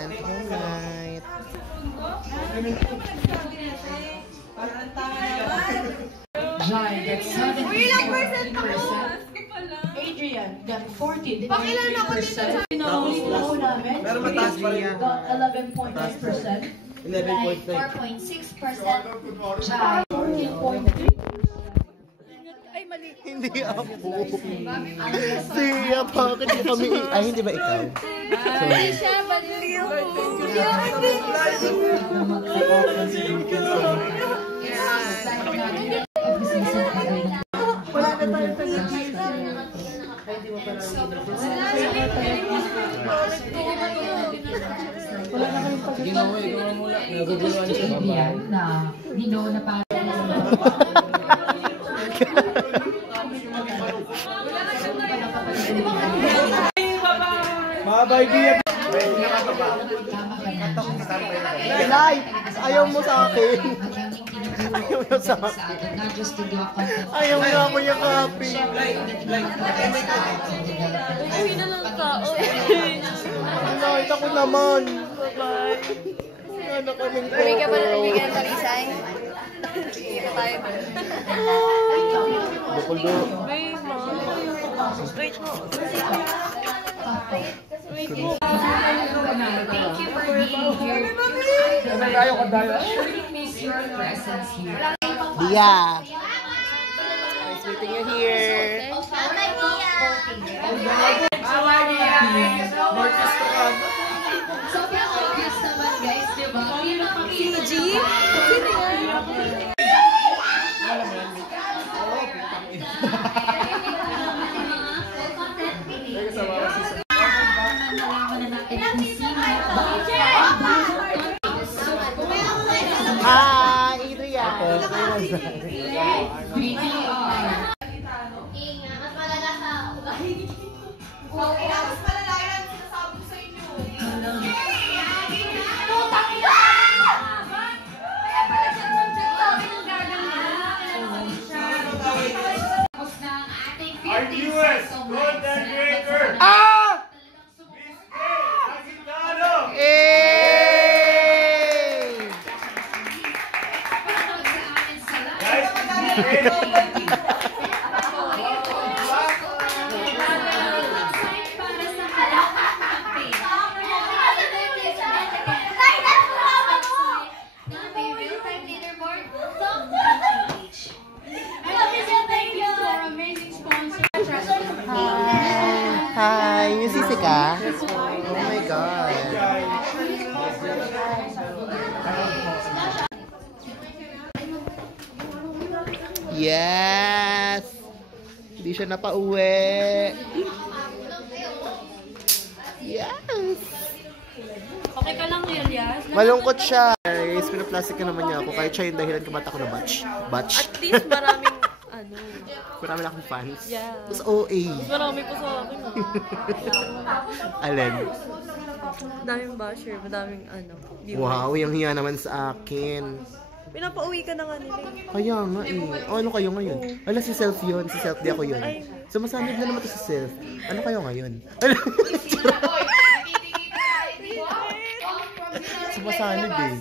10th home night. Jai got 17%. Adrian got 14%. Pakilan ako dito. Pero mataas pa rin. Got 11.9%. 4.6%. Jai 14.3%. Ay, mali. Hindi ako. Siya, bakit mo kami... Ay, hindi ba ikaw? Hindi siya, mali ako. Hindi Wala na tayo pa yun. Wala na kayong pag-ibig na Dino na parang mga idea. Nay, ayaw mo sa akin. Ayaw mo sa akin. Ayaw mo ako yung copy. Uwi na lang tao. Nakita ko naman. Bye-bye. Ano kaming photo? Uwi ka ba na resign? Sige ka tayo. Bukuldo. Wait mo. Wait mo. Thank you for being here. Miss your presence here. Dia. Nice meeting you here. Sobrang obvious naman guys, di ba? PG? Sino yan? Hi, Adrian. RQS, content creator. Ah! Hi, yung sisi ka? Oh my God. Yes! Hindi siya napauwi. Yes! Okay ka lang, Elias? Malungkot siya. Guys, pinaplastic ka naman niya ako. Kahit siya yung dahilan kung ba't ako na batch. At least maraming, ano. Marami akong fans. Yeah. Mas OA. Marami po sa akin. Alin? Madaming basher, madaming, ano. Wow, yung hiya naman sa akin. Pinapauwi ka na nga nila. Kaya nga eh. O, ano kayo ngayon? Ala, si Self yun. Si Self, di ako yun. Ay. Sumasanib na naman to si Self. Ano kayo ngayon? Sumasanib eh.